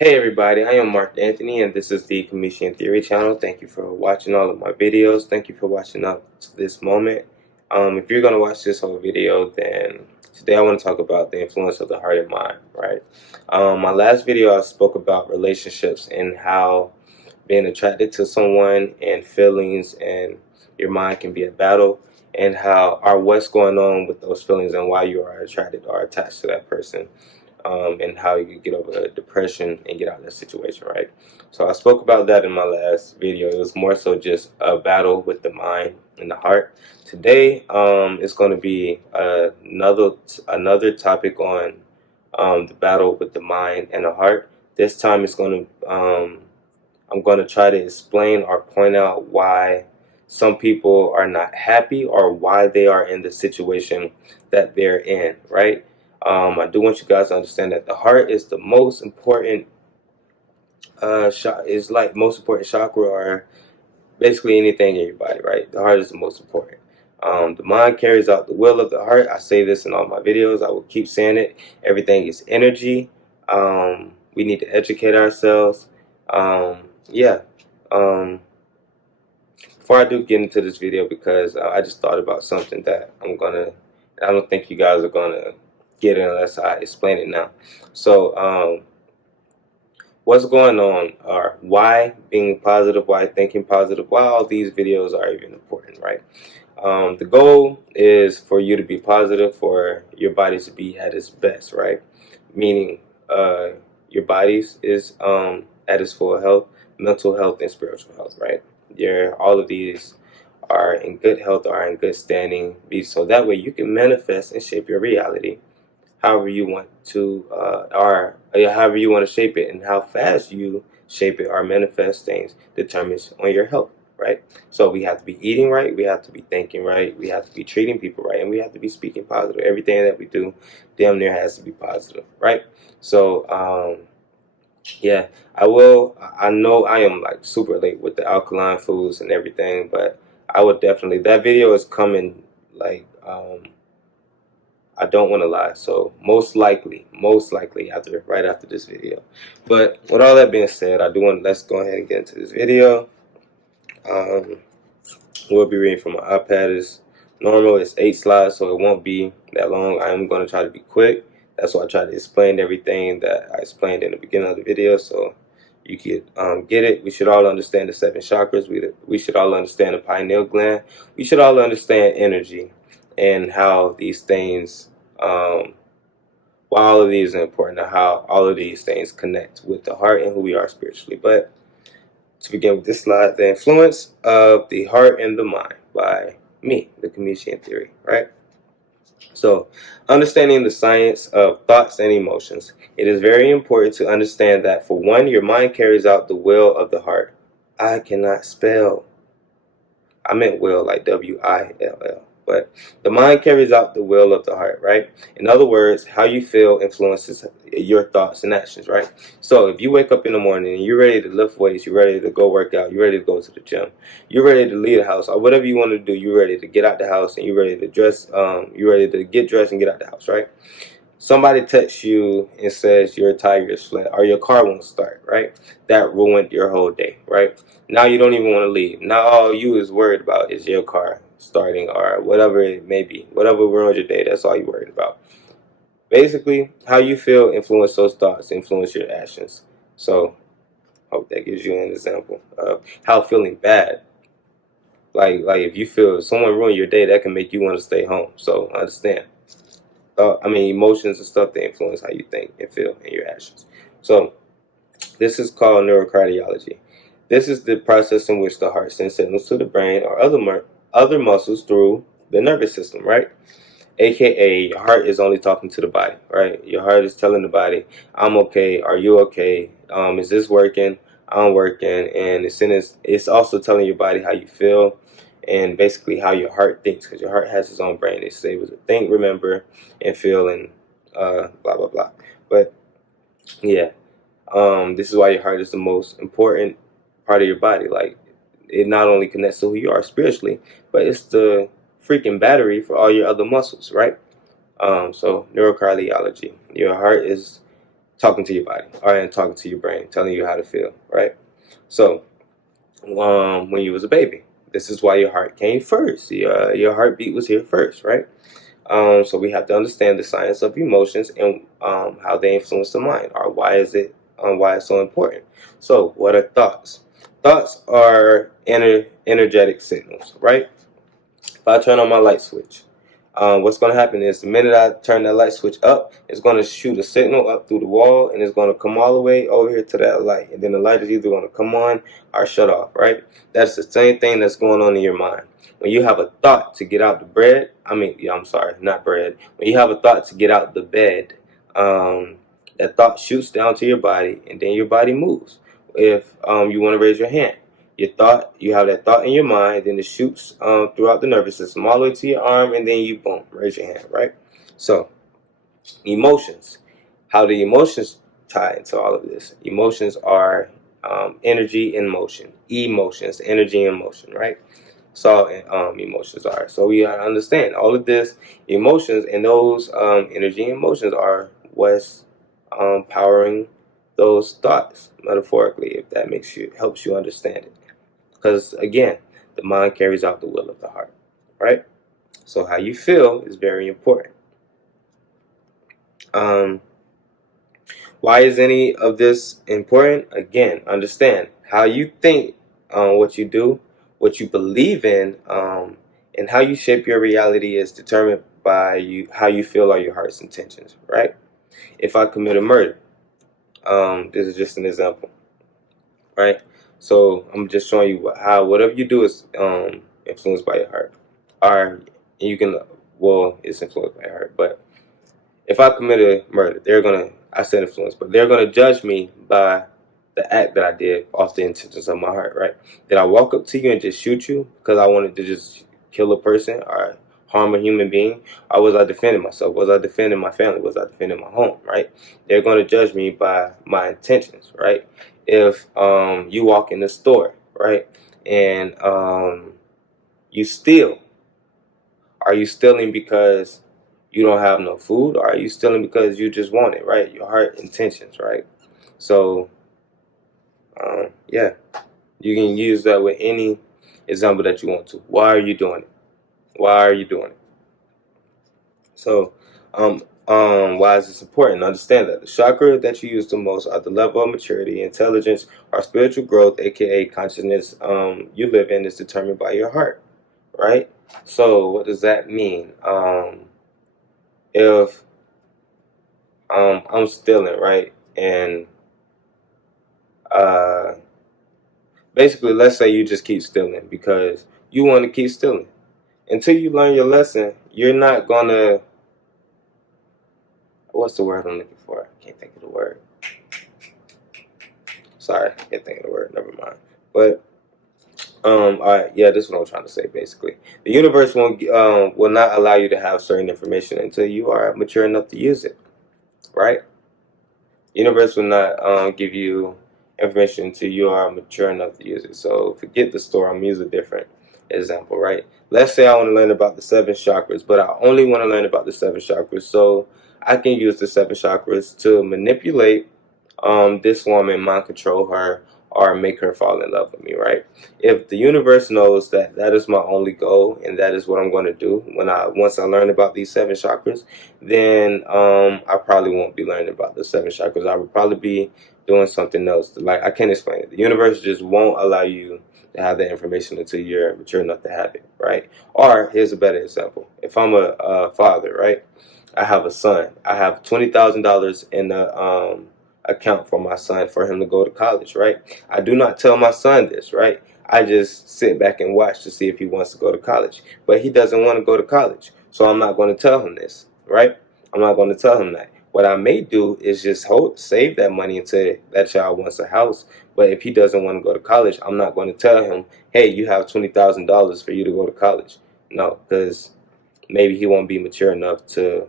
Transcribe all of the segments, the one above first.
Hey everybody, I am Mark Anthony and this is the Commission Theory channel. Thank you for watching all of my videos. Thank you for watching up to this moment. If you're going to watch this whole video, then today I want to talk about the influence of the heart and mind, right? My last video I spoke about relationships and how being attracted to someone and feelings and your mind can be a battle, and how what's going on with those feelings and why you are attracted or attached to that person. And how you can get over depression and get out of that situation, right? So I spoke about that in my last video. It was more so just a battle with the mind and the heart. Today, it's going to be another topic on the battle with the mind and the heart. This time, I'm going to try to explain or point out why some people are not happy or why they are in the situation that they're in, right? I do want you guys to understand that the heart is the most important is like most important chakra, or basically anything in your body, right? The heart is the most important. The mind carries out the will of the heart. I say this in all my videos. I will keep saying it. Everything is energy. We need to educate ourselves. Yeah. Before I do get into this video, because I just thought about something that I don't think you guys are gonna get it unless I explain it now. So, what's going on, or why being positive, why thinking positive, why all these videos are even important, right? The goal is for you to be positive, for your body to be at its best, right? Meaning, your body's is at its full health, mental health, and spiritual health, right? All of these are in good health, are in good standing, so that way you can manifest and shape your reality however you want to, or however you want to shape it, and how fast you shape it or manifest things determines on your health, right? So we have to be eating right, we have to be thinking right, we have to be treating people right, and we have to be speaking positive. Everything that we do damn near has to be positive, right? So, yeah, I know I am like super late with the alkaline foods and everything, but I would definitely, that video is coming like, I don't want to lie. So most likely right after this video. But with all that being said, let's go ahead and get into this video. Um, we'll be reading from my iPad. As normal, it's 8 slides, so it won't be that long. I am going to try to be quick. That's why I try to explain everything that I explained in the beginning of the video, so you could get it. We should all understand the 7 chakras. We should all understand the pineal gland. We should all understand energy and how these things, why all of these are important, and how all of these things connect with the heart and who we are spiritually. But to begin with this slide, the influence of the heart and the mind by me, the Commission Theory, right? So, understanding the science of thoughts and emotions, it is very important to understand that, for one, your mind carries out the will of the heart. I cannot spell. I meant will like W-I-L-L. But the mind carries out the will of the heart, right? In other words, how you feel influences your thoughts and actions, right? So if you wake up in the morning and you're ready to lift weights, you're ready to go work out, you're ready to go to the gym, you're ready to leave the house, or whatever you want to do, you're ready to get out the house and you're ready to dress, you're ready to get dressed and get out the house, right? Somebody texts you and says your tire is flat or your car won't start, right? That ruined your whole day, right? Now you don't even want to leave. Now all you is worried about is your car starting, or whatever it may be. Whatever ruined your day, that's all you're worried about. Basically, how you feel influence those thoughts, influence your actions. So, hope that gives you an example of how feeling bad, like if you feel someone ruined your day, that can make you want to stay home. So understand. Emotions and stuff that influence how you think and feel and your actions. So this is called neurocardiology. This is the process in which the heart sends signals to the brain or other muscles through the nervous system, right? AKA, your heart is only talking to the body, right? Your heart is telling the body, I'm okay, are you okay? Is this working? I'm working. And it's also telling your body how you feel, and basically how your heart thinks, because your heart has its own brain. It's able to think, remember, and feel, and blah, blah, blah. But yeah, this is why your heart is the most important part of your body. Like, it not only connects to who you are spiritually, but it's the freaking battery for all your other muscles, right? So neurocardiology, your heart is talking to your body, all right, and talking to your brain, telling you how to feel, right? So when you was a baby, this is why your heart came first. Your heartbeat was here first, right? So we have to understand the science of emotions and how they influence the mind, or why it's so important. So what are thoughts? Thoughts are energetic signals, right? If I turn on my light switch, what's going to happen is the minute I turn that light switch up, it's going to shoot a signal up through the wall, and it's going to come all the way over here to that light. And then the light is either going to come on or shut off, right? That's the same thing that's going on in your mind. When you have a thought to get out the bread, I'm sorry, not bread. When you have a thought to get out the bed, that thought shoots down to your body, and then your body moves. If you want to raise your hand, you have that thought in your mind, then it shoots throughout the nervous system all the way to your arm, and then you boom, raise your hand, right? So emotions, how do emotions tie into all of this? Emotions are energy in motion. Emotions, energy in motion, right? So emotions are. So we gotta understand all of this emotions, and those energy and emotions are what's powering those thoughts, metaphorically, if that helps you understand it. Because again, the mind carries out the will of the heart, right? So how you feel is very important. Why is any of this important? Again, understand how you think, what you do, what you believe in, and how you shape your reality is determined by how you feel are your heart's intentions, right? If I commit a murder, this is just an example, right? So I'm just showing you how whatever you do is influenced by your heart, or you can, well, it's influenced by your heart. But if I commit a murder, I said influence, but they're gonna judge me by the act that I did off the intentions of my heart, right? Did I walk up to you and just shoot you because I wanted to just kill a person or harm a human being? Or was I defending myself? Was I defending my family? Was I defending my home, right? They're going to judge me by my intentions, right? If you walk in the store, right, and you steal, are you stealing because you don't have no food, or are you stealing because you just want it, right? Your heart intentions, right? So yeah, you can use that with any example that you want to. Why are you doing it? Why are you doing it? So, why is this important? Understand that the chakra that you use the most are the level of maturity, intelligence, or spiritual growth, aka consciousness, you live in, is determined by your heart, right? So, what does that mean? If I'm stealing, right, and basically, let's say you just keep stealing because you want to keep stealing. Until you learn your lesson, you're not gonna, what's the word I'm looking for? I can't think of the word. Sorry, I can't think of the word. Never mind. But all right, yeah, this is what I'm trying to say. Basically, the universe will not allow you to have certain information until you are mature enough to use it, right? The universe will not give you information until you are mature enough to use it. So forget the store. I'm gonna use a different example, right? Let's say I want to learn about the 7 chakras, but I only want to learn about the 7 chakras, so I can use the 7 chakras to manipulate this woman, mind control her, or make her fall in love with me, right? If the universe knows that that is my only goal and that is what I'm going to do once I learn about these 7 chakras, then I probably won't be learning about the 7 chakras. I would probably be doing something else. Like, I can't explain it. The universe just won't allow you to have that information until you're mature enough to have it, right? Or here's a better example. If I'm a father, right? I have a son. I have $20,000 in the account for my son for him to go to college, right? I do not tell my son this, right? I just sit back and watch to see if he wants to go to college. But he doesn't want to go to college, so I'm not going to tell him this, right? I'm not going to tell him that. What I may do is just save that money until that child wants a house. But if he doesn't want to go to college, I'm not going to tell him, hey, you have $20,000 for you to go to college. No, because maybe he won't be mature enough to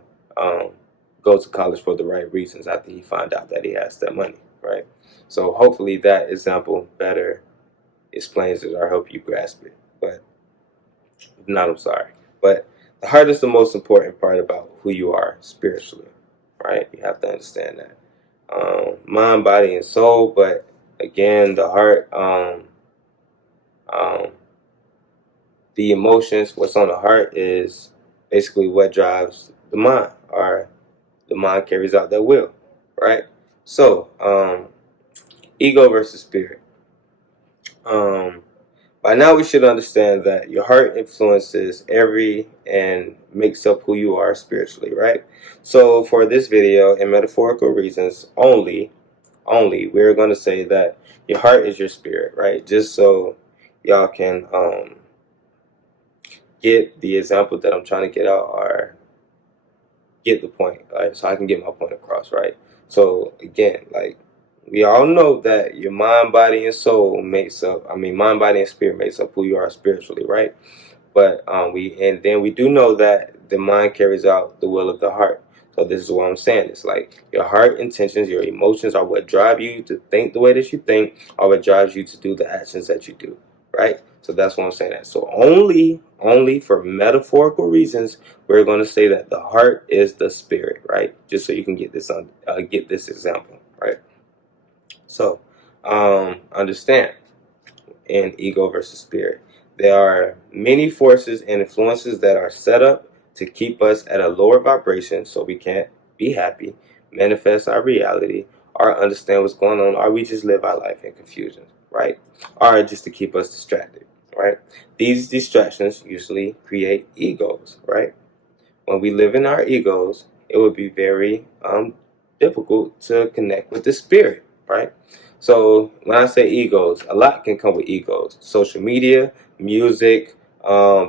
go to college for the right reasons after he find out that he has that money, right? So hopefully that example better explains it or help you grasp it. But if not, I'm sorry. But the heart is the most important part about who you are spiritually, right? You have to understand that. mind, body, and soul. But again, the heart, um, the emotions, what's on the heart is basically what drives the mind, or the mind carries out that will, right? So, ego versus spirit. Um, by now, we should understand that your heart influences every and makes up who you are spiritually, right? So, for this video, in metaphorical reasons only, we're going to say that your heart is your spirit, right? Just so y'all can get the example that I'm trying to get out, or get the point, right? So I can get my point across, right? So again, like, we all know that your mind, body, and soul makes up, mind, body, and spirit makes up who you are spiritually, right? But then we do know that the mind carries out the will of the heart. So this is what I'm saying. It's like your heart intentions, your emotions are what drive you to think the way that you think, or what drives you to do the actions that you do, right? So that's what I'm saying. That. So only for metaphorical reasons, we're going to say that the heart is the spirit, right? Just so you can get this example, right? So understand, in ego versus spirit, there are many forces and influences that are set up to keep us at a lower vibration so we can't be happy, manifest our reality, or understand what's going on, or we just live our life in confusion, right? Or just to keep us distracted, right? These distractions usually create egos, right? When we live in our egos, it would be very difficult to connect with the spirit, right? So when I say egos, a lot can come with egos. Social media, music,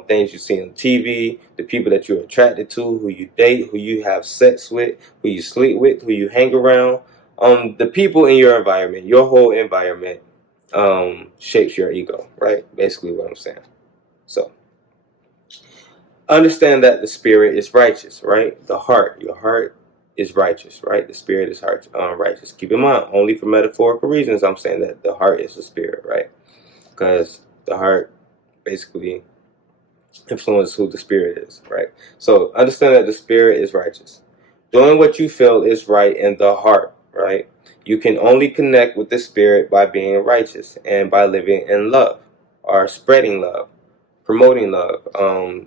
things you see on TV, the people that you're attracted to, who you date, who you have sex with, who you sleep with, who you hang around. The people in your environment, your whole environment, shapes your ego, right? Basically what I'm saying. So understand that the spirit is righteous, right? Your heart is righteous, right? The spirit is righteous. Keep in mind, only for metaphorical reasons, I'm saying that the heart is the spirit, right? Because the heart basically influences who the spirit is, right? So understand that the spirit is righteous. Doing what you feel is right in the heart, right? You can only connect with the spirit by being righteous and by living in love, or spreading love, promoting love,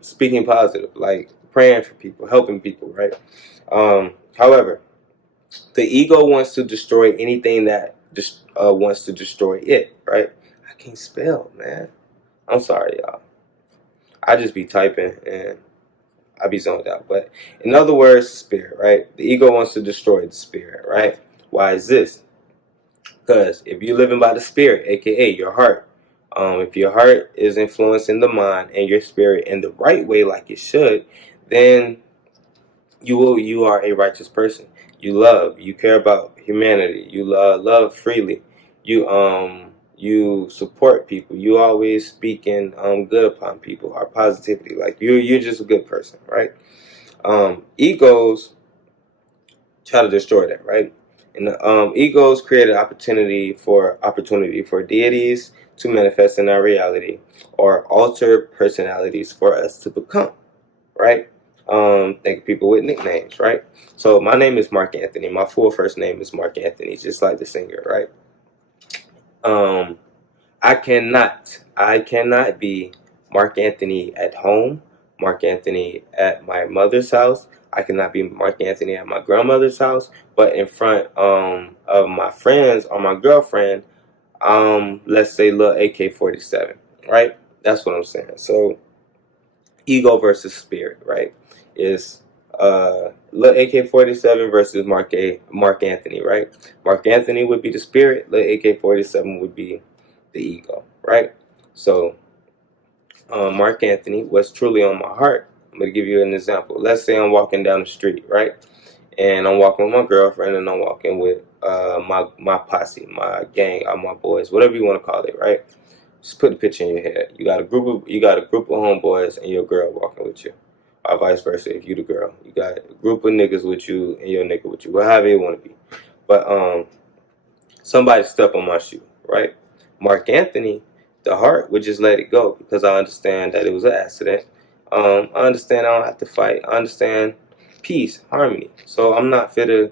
speaking positive, like praying for people, helping people, right? However, the ego wants to destroy anything that wants to destroy it, right? I can't spell, man. I'm sorry, y'all. I just be typing and I be zoned out. But in other words, spirit, right? The ego wants to destroy the spirit, right? Why is this? Because if you're living by the spirit, aka your heart, if your heart is influencing the mind and your spirit in the right way, like it should, then you are a righteous person. You care about humanity. You love freely. You support people. You always speaking good upon people, or positivity. Like you're just a good person, right? Egos try to destroy that, right? And egos create an opportunity for deities to manifest in our reality, or alter personalities for us to become, right? Think of people with nicknames, right? So my name is Mark Anthony. My full first name is Mark Anthony, just like the singer, right? I cannot be Mark Anthony at home, Mark Anthony at my mother's house. I cannot be Mark Anthony at my grandmother's house, but in front of my friends or my girlfriend, let's say little AK-47, right? That's what I'm saying. So ego versus spirit, right? Is little AK-47 versus Mark Anthony, right? Mark Anthony would be the spirit, little AK-47 would be the ego, right? So Mark Anthony, what's truly on my heart? I'm gonna give you an example. Let's say I'm walking down the street, right? And I'm walking with my girlfriend, and I'm walking with my posse, my gang, or my boys, whatever you want to call it, right? Just put the picture in your head. You got a group of homeboys and your girl walking with you, or vice versa. If you the girl, you got a group of niggas with you and your nigga with you, whatever you want to be. But somebody step on my shoe, right? Mark Anthony, the heart would just let it go, because I understand that it was an accident. I understand I don't have to fight. I understand peace, harmony. So I'm not fit to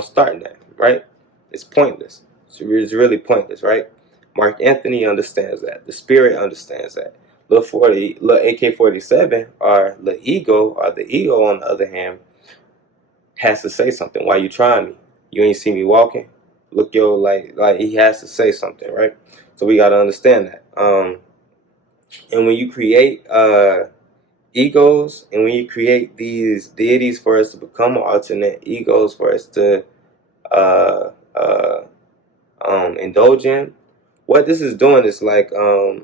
start that. right? It's pointless. It's really pointless, right? Mark Anthony understands that. The spirit understands that. Little AK-47 or the ego, on the other hand, has to say something. Why you trying me? You ain't see me walking. Look, yo, like he has to say something, right? So we got to understand that. And when you create egos, and when you create these deities for us to become alternate egos for us to uh, uh, indulge in, what this is doing is like how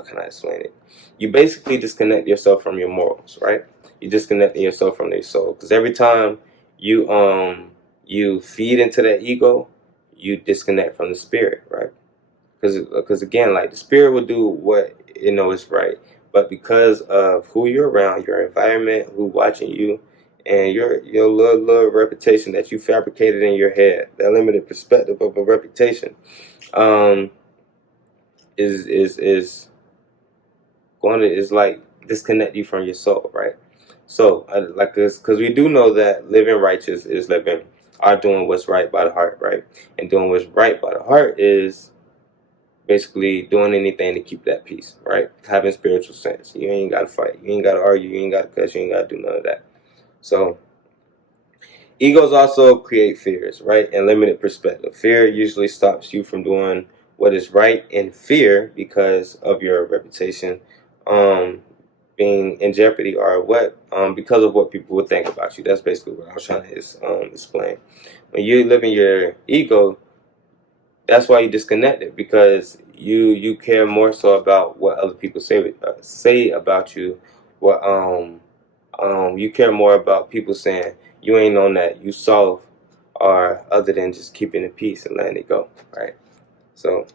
can I explain it? You basically disconnect yourself from your morals, right? You disconnect yourself from your soul, because every time you feed into that ego, you disconnect from the spirit, right? Because again, like, the spirit will do what it knows is right, but because of who you're around, your environment, who watching you, and your little reputation that you fabricated in your head, that limited perspective of a reputation, um, is going to is like disconnect you from your soul, right? So like this, because we do know that living righteous is living are doing what's right by the heart, right? And doing what's right by the heart is basically doing anything to keep that peace, right? Having spiritual sense. You ain't got to fight. You ain't got to argue. You ain't got to cuss. You ain't got to do none of that. So egos also create fears, right? And limited perspective. Fear usually stops you from doing what is right, and fear, because of your reputation being in jeopardy, or what because of what people would think about you. That's basically what I was trying to explain. When you live in your ego, that's why you disconnected, because you care more so about what other people say about you. What you care more about people saying you ain't on that, you soft, or other than just keeping the peace and letting it go, right? So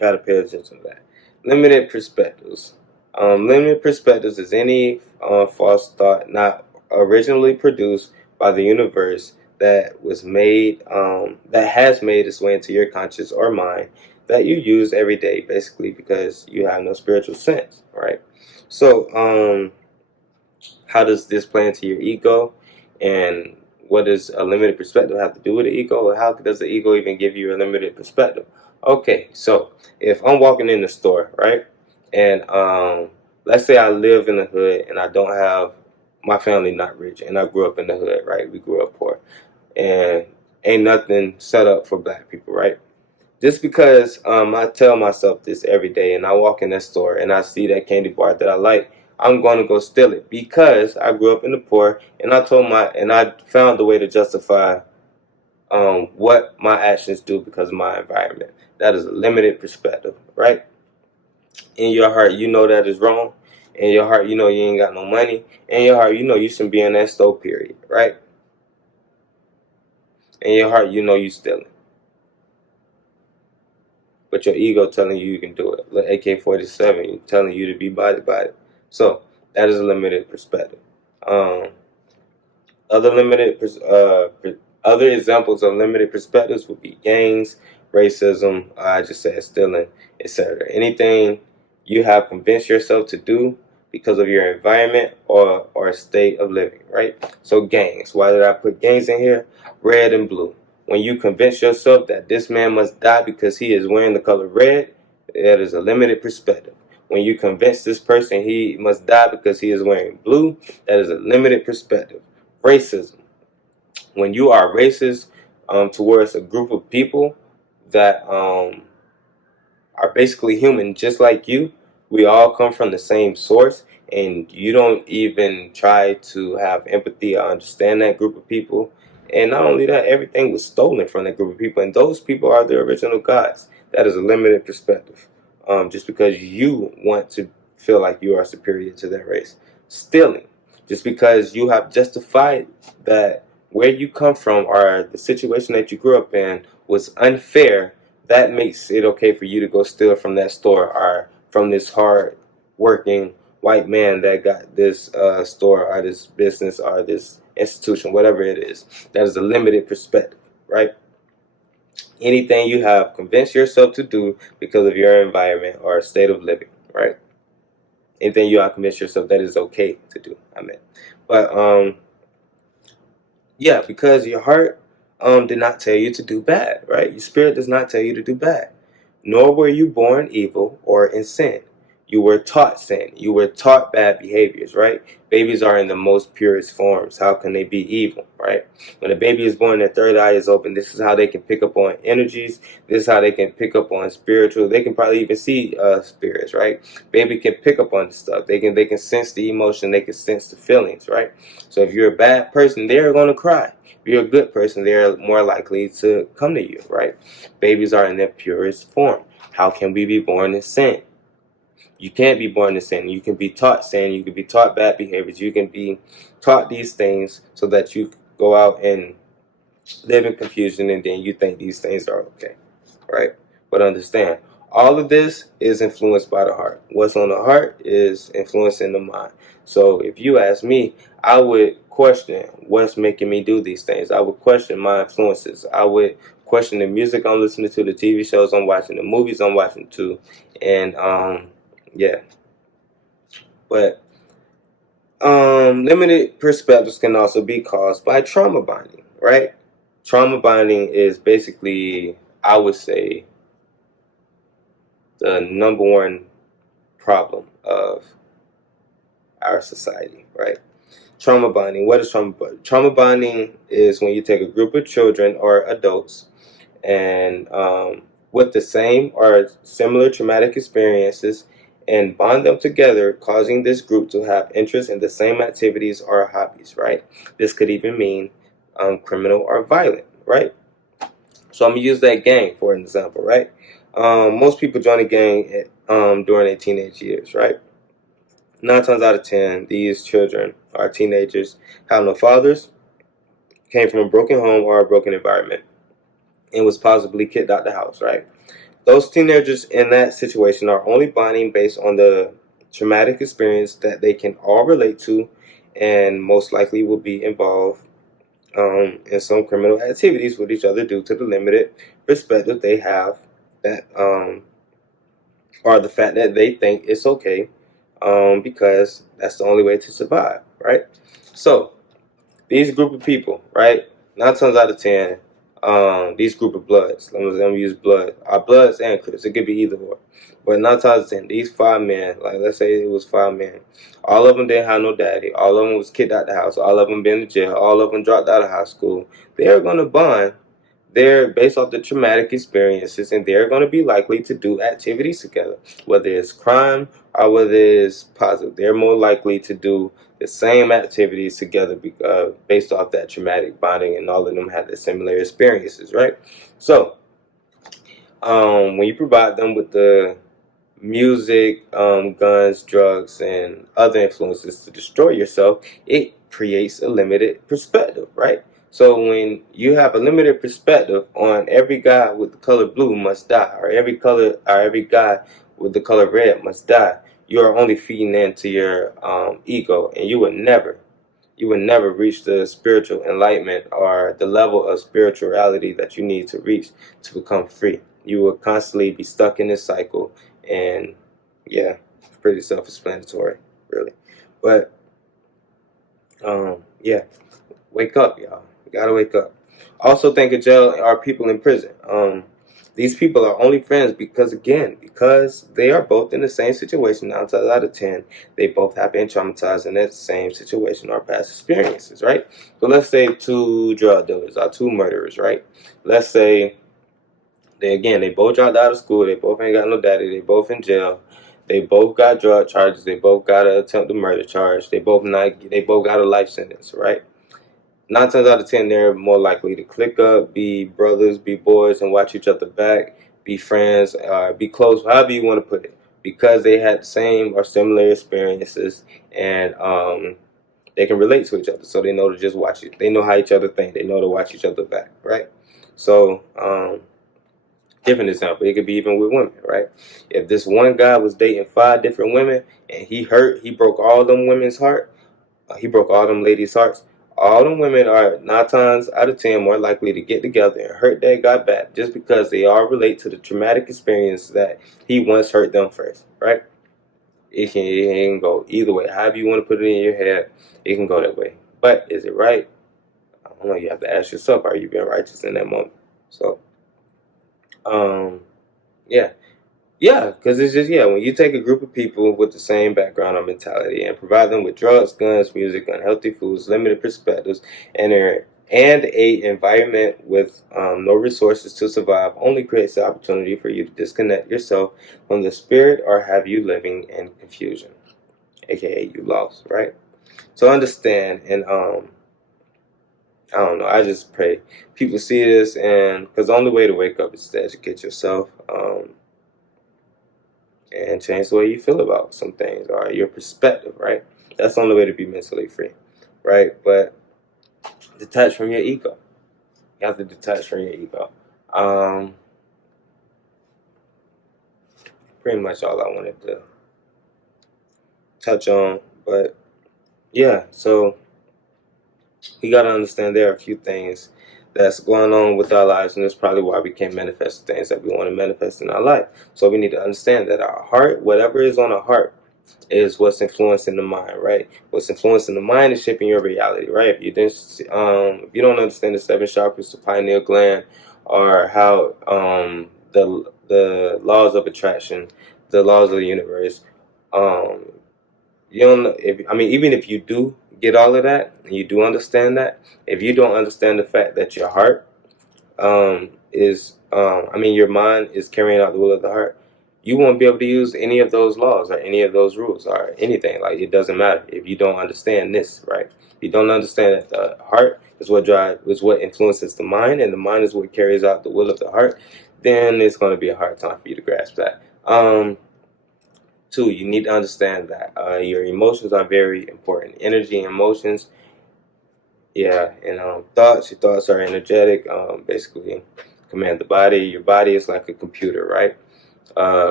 gotta pay attention to that. Limited perspectives. Limited perspectives is any false thought not originally produced by the universe that was made, that has made its way into your conscious or mind, that you use every day, basically because you have no spiritual sense, right? So, how does this play into your ego, and what does a limited perspective have to do with the ego? How does the ego even give you a limited perspective? Okay, so if I'm walking in the store, right, and let's say I live in the hood and I don't have my family not rich, and I grew up in the hood, right? We grew up poor, and ain't nothing set up for black people, right? Just because I tell myself this every day, and I walk in that store and I see that candy bar that I like, I'm going to go steal it because I grew up in the poor, and I found a way to justify what my actions do because of my environment. That is a limited perspective, right? In your heart, you know that is wrong. In your heart, you know you ain't got no money. In your heart, you know you shouldn't be in that store, period, right? In your heart, you know you stealing, but your ego telling you can do it. Like AK-47 telling you to be body. So that is a limited perspective. Um, other other examples of limited perspectives would be gangs, racism. I just said stealing, etc. Anything you have convinced yourself to do because of your environment or state of living, right? So gangs. Why did I put gangs in here? Red and blue. When you convince yourself that this man must die because he is wearing the color red, that is a limited perspective. When you convince this person he must die because he is wearing blue, that is a limited perspective. Racism. When you are racist towards a group of people that are basically human just like you, we all come from the same source, and you don't even try to have empathy or understand that group of people. And not only that, everything was stolen from that group of people, and those people are the original gods. That is a limited perspective. Just because you want to feel like you are superior to that race. Stealing. Just because you have justified that where you come from or the situation that you grew up in was unfair, that makes it okay for you to go steal from that store or from this hard working white man that got this store or this business or this institution, whatever it is. That is a limited perspective, right? Anything you have convinced yourself to do because of your environment or state of living, right? Anything you have convinced yourself that is okay to do, I mean. But Yeah, because your heart did not tell you to do bad, right? Your spirit does not tell you to do bad. Nor were you born evil or in sin. You were taught sin. You were taught bad behaviors, right? Babies are in the most purest forms. How can they be evil, right? When a baby is born, their third eye is open. This is how they can pick up on energies. This is how they can pick up on spiritual. They can probably even see spirits, right? Baby can pick up on the stuff. They can sense the emotion. They can sense the feelings, right? So if you're a bad person, they're going to cry. If you're a good person, they're more likely to come to you, right? Babies are in their purest form. How can we be born in sin? You can't be born in sin. You can be taught sin. You can be taught bad behaviors. You can be taught these things so that you go out and live in confusion, and then you think these things are okay, right? But understand, all of this is influenced by the heart. What's on the heart is influencing the mind. So if you ask me, I would question what's making me do these things. I would question my influences. I would question the music I'm listening to, the TV shows I'm watching, the movies I'm watching too, and yeah. But limited perspectives can also be caused by trauma bonding, right? Trauma bonding is basically, I would say, the number one problem of our society, right? Trauma bonding. What is trauma bonding? Trauma bonding is when you take a group of children or adults and with the same or similar traumatic experiences and bond them together, causing this group to have interest in the same activities or hobbies, right? This could even mean criminal or violent, right? So I'm gonna use that gang for an example, right? Most people join a gang during their teenage years, right? 9 times out of 10, these children or teenagers have no fathers, came from a broken home or a broken environment, and was possibly kicked out the house, right? Those teenagers in that situation are only bonding based on the traumatic experience that they can all relate to, and most likely will be involved in some criminal activities with each other due to the limited perspective they have that or the fact that they think it's okay because that's the only way to survive, right? So these group of people, right? 9 times out of 10, these group of bloods. Let me use blood. Our bloods and Crips. It could be either or. But 9 times out of 10, these 5 men, like let's say it was 5 men, all of them didn't have no daddy. All of them was kicked out the house. All of them been to jail. All of them dropped out of high school. They are gonna bond. They're based off the traumatic experiences, and they're going to be likely to do activities together, whether it's crime or whether it's positive. They're more likely to do the same activities together based off that traumatic bonding, and all of them had the similar experiences, right? So, when you provide them with the music, guns, drugs, and other influences to destroy yourself, it creates a limited perspective, right? So when you have a limited perspective on every guy with the color blue must die, or every guy with the color red must die, you are only feeding into your ego, and you would never reach the spiritual enlightenment or the level of spirituality that you need to reach to become free. You will constantly be stuck in this cycle, and yeah, it's pretty self-explanatory, really. But yeah, wake up, y'all. You gotta wake up. Also, think of jail are people in prison. These people are only friends because they are both in the same situation. 9 times out of 10, they both have been traumatized in that same situation or past experiences, right? So let's say two drug dealers or two murderers, right? Let's say they both dropped out of school. They both ain't got no daddy. They both in jail. They both got drug charges. They both got an attempted murder charge. They both got a life sentence, right? 9 times out of 10, they're more likely to click up, be brothers, be boys, and watch each other back, be friends, be close, however you want to put it, because they had the same or similar experiences, and they can relate to each other, so they know to just watch it. They know how each other think. They know to watch each other back, right? So, different example, it could be even with women, right? If this one guy was dating 5 different women and he broke all them women's heart, he broke all them ladies' hearts. All them women are 9 times out of 10 more likely to get together and hurt that guy back just because they all relate to the traumatic experience that he once hurt them first, right? It can go either way. However you want to put it in your head, it can go that way. But is it right? don't know, you have to ask yourself, are you being righteous in that moment? So, yeah. Yeah, because it's just, yeah, when you take a group of people with the same background or mentality and provide them with drugs, guns, music, unhealthy foods, limited perspectives, and a environment with no resources to survive, only creates the opportunity for you to disconnect yourself from the spirit or have you living in confusion, aka you lost, right? So understand, and I don't know, I just pray people see this, and because the only way to wake up is to educate yourself. And change the way you feel about some things or your perspective, right? That's the only way to be mentally free, right? But detach from your ego. You have to detach from your ego. Pretty much all I wanted to touch on. But yeah, so we got to understand there are a few things that's going on with our lives, and that's probably why we can't manifest the things that we want to manifest in our life. So we need to understand that our heart, whatever is on our heart, is what's influencing the mind, right? What's influencing the mind is shaping your reality, right? If you don't understand the seven chakras, the pineal gland, or how the laws of attraction, the laws of the universe, um, you don't know. If I mean, even if you do get all of that, and you do understand that, if you don't understand the fact that your heart your mind is carrying out the will of the heart, you won't be able to use any of those laws or any of those rules or anything. Like, it doesn't matter if you don't understand this, right? If you don't understand that the heart is what influences the mind, and the mind is what carries out the will of the heart, then it's going to be a hard time for you to grasp that. Two, you need to understand that your emotions are very important. Energy and emotions, yeah, and thoughts. Your thoughts are energetic. Basically, command the body. Your body is like a computer, right?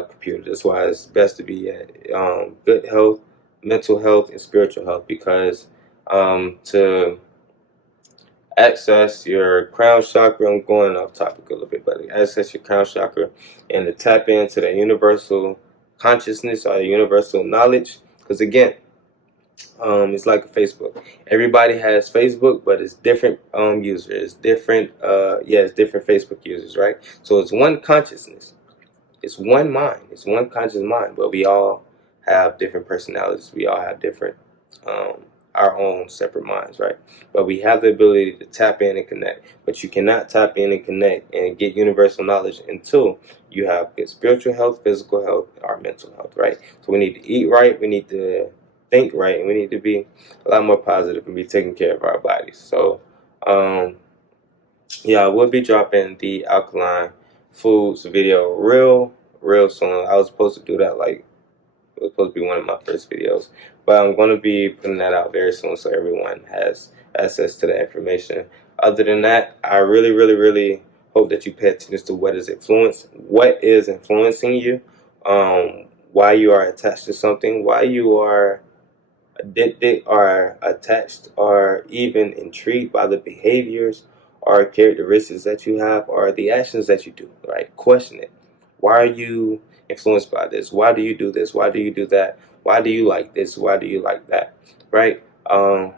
Computer. That's why it's best to be at good health, mental health, and spiritual health, because to access your crown chakra, I'm going off topic a little bit, but access your crown chakra and to tap into that universal consciousness or universal knowledge, because again, it's like Facebook. Everybody has Facebook, but it's different users. It's different, it's different Facebook users, right? So it's one consciousness. It's one mind. It's one conscious mind, but we all have different personalities. We all have different, our own separate minds, right? But we have the ability to tap in and connect. But you cannot tap in and connect and get universal knowledge until you have good spiritual health, physical health, or mental health, right? So we need to eat right. We need to think right, and we need to be a lot more positive and be taking care of our bodies. So, yeah, I will be dropping the alkaline foods video real soon. I was supposed to do that, like, it was supposed to be one of my first videos, but I'm going to be putting that out very soon so everyone has access to that information. Other than that, I really hope that you pay attention to what is influencing you, why you are attached to something, why you are addicted or attached or even intrigued by the behaviors or characteristics that you have or the actions that you do, right? Question it. Why are you influenced by this? Why do you do this? Why do you do that? Why do you like this? Why do you like that? Right? If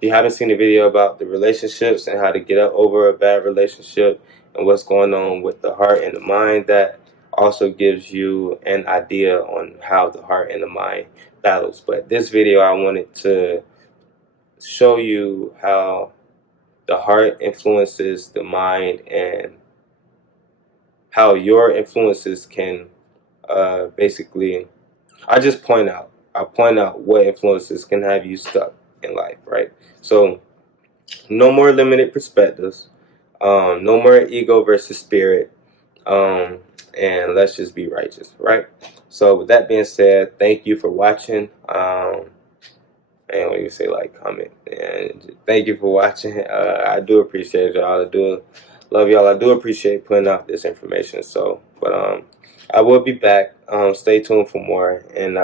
you haven't seen the video about the relationships and how to get up over a bad relationship and what's going on with the heart and the mind, that also gives you an idea on how the heart and the mind battles. But this video, I wanted to show you how the heart influences the mind and how your influences can basically, I point out what influences can have you stuck in life, right? So no more limited perspectives, no more ego versus spirit, and let's just be righteous, right? So with that being said, thank you for watching. And when you say like, comment, and thank you for watching. I do appreciate y'all. I do love y'all. I do appreciate putting out this information. So, but I will be back. Stay tuned for more, and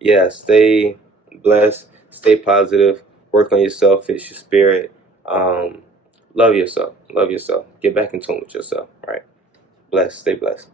yeah, stay blessed, stay positive, work on yourself, fix your spirit. Love yourself, get back in tune with yourself. Right, blessed, stay blessed.